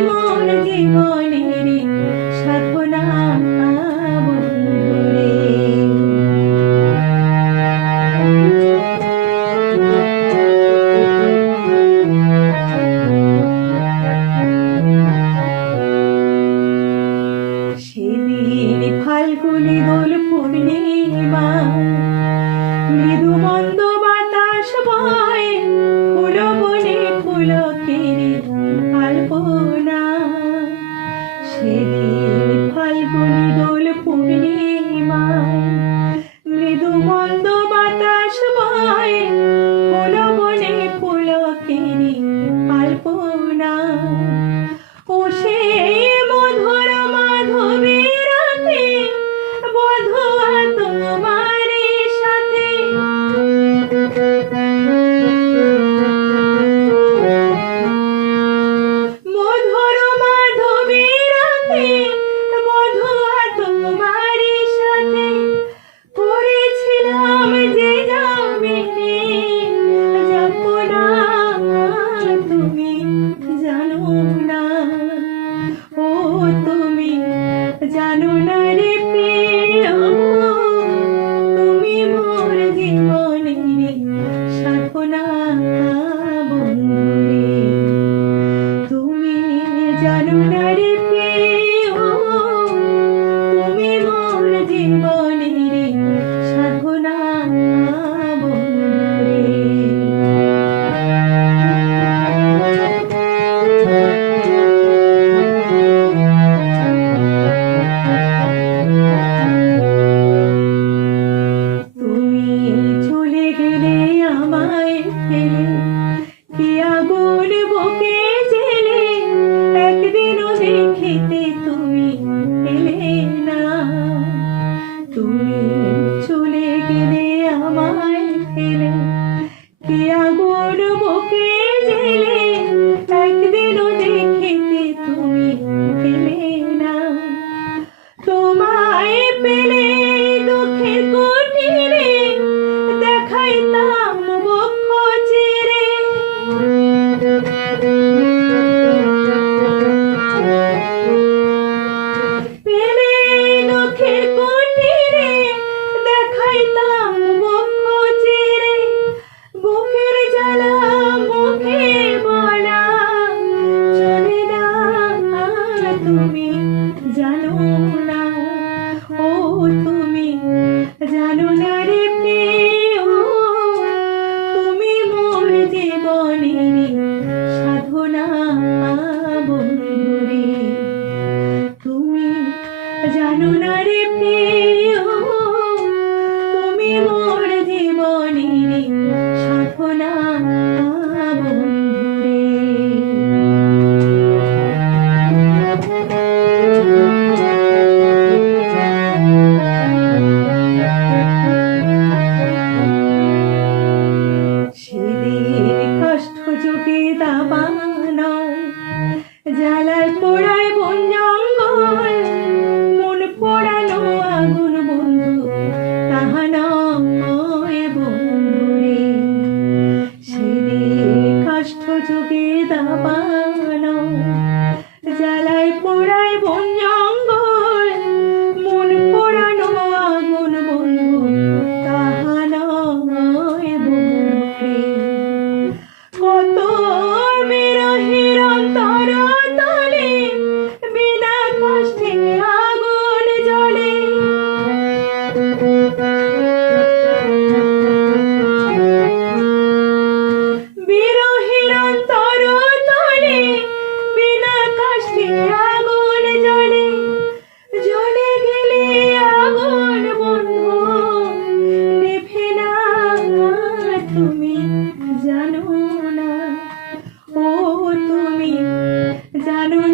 মোর জীবনের সাধনা সেদিন Falguni Dol Purnima Janu na তুমি I know.